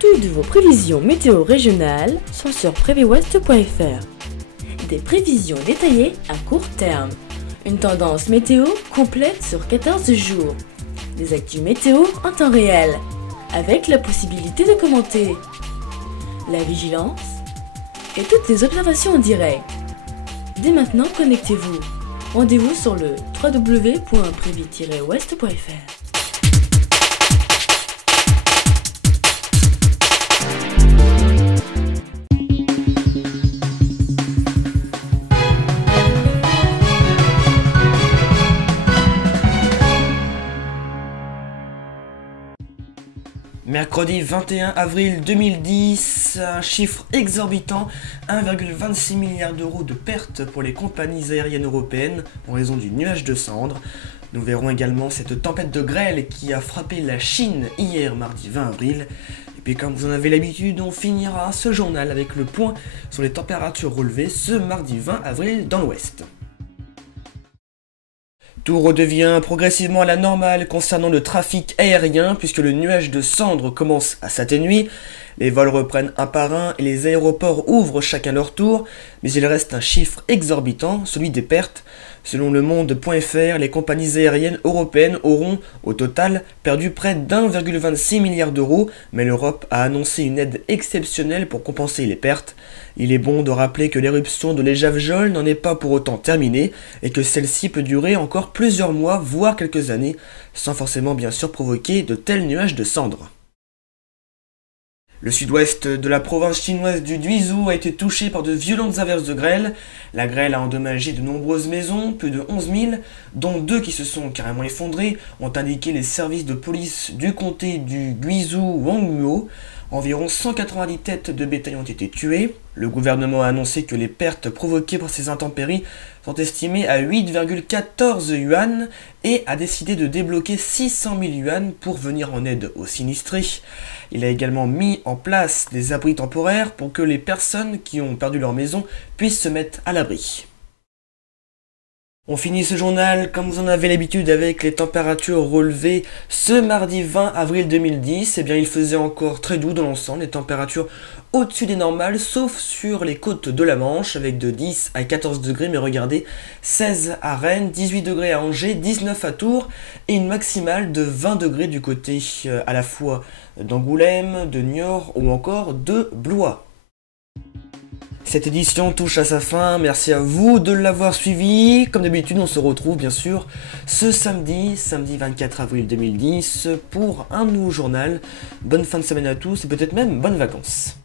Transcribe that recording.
Toutes vos prévisions météo régionales sont sur préviwest.fr. Des prévisions détaillées à court terme. Une tendance météo complète sur 14 jours. Des actus météo en temps réel, avec la possibilité de commenter. La vigilance et toutes les observations en direct. Dès maintenant, connectez-vous. Rendez-vous sur le www.previ-west.fr. Mercredi 21 avril 2010, un chiffre exorbitant, 1,26 milliard d'euros de pertes pour les compagnies aériennes européennes en raison du nuage de cendres. Nous verrons également cette tempête de grêle qui a frappé la Chine hier mardi 20 avril. Et puis comme vous en avez l'habitude, on finira ce journal avec le point sur les températures relevées ce mardi 20 avril dans l'Ouest. Tout redevient progressivement à la normale concernant le trafic aérien puisque le nuage de cendres commence à s'atténuer. Les vols reprennent un par un et les aéroports ouvrent chacun leur tour, mais il reste un chiffre exorbitant, celui des pertes. Selon le monde.fr, les compagnies aériennes européennes auront, au total, perdu près d'1,26 milliard d'euros, mais l'Europe a annoncé une aide exceptionnelle pour compenser les pertes. Il est bon de rappeler que l'éruption de l'Ejavjol n'en est pas pour autant terminée, et que celle-ci peut durer encore plusieurs mois, voire quelques années, sans forcément bien sûr provoquer de tels nuages de cendres. Le sud-ouest de la province chinoise du Guizhou a été touché par de violentes averses de grêle. La grêle a endommagé de nombreuses maisons, plus de 11 000, dont 2 qui se sont carrément effondrées, ont indiqué les services de police du comté du Guizhou Wangguo. Environ 190 têtes de bétail ont été tuées. Le gouvernement a annoncé que les pertes provoquées par ces intempéries sont estimées à 8,14 yuan et a décidé de débloquer 600 000 yuan pour venir en aide aux sinistrés. Il a également mis en place des abris temporaires pour que les personnes qui ont perdu leur maison puissent se mettre à l'abri. On finit ce journal comme vous en avez l'habitude avec les températures relevées ce mardi 20 avril 2010. Eh bien il faisait encore très doux dans l'ensemble, les températures au-dessus des normales sauf sur les côtes de la Manche avec de 10 à 14 degrés, mais regardez, 16 à Rennes, 18 degrés à Angers, 19 à Tours et une maximale de 20 degrés du côté à la fois d'Angoulême, de Niort ou encore de Blois. Cette édition touche à sa fin, merci à vous de l'avoir suivi. Comme d'habitude, on se retrouve bien sûr ce samedi 24 avril 2010 pour un nouveau journal. Bonne fin de semaine à tous et peut-être même bonnes vacances.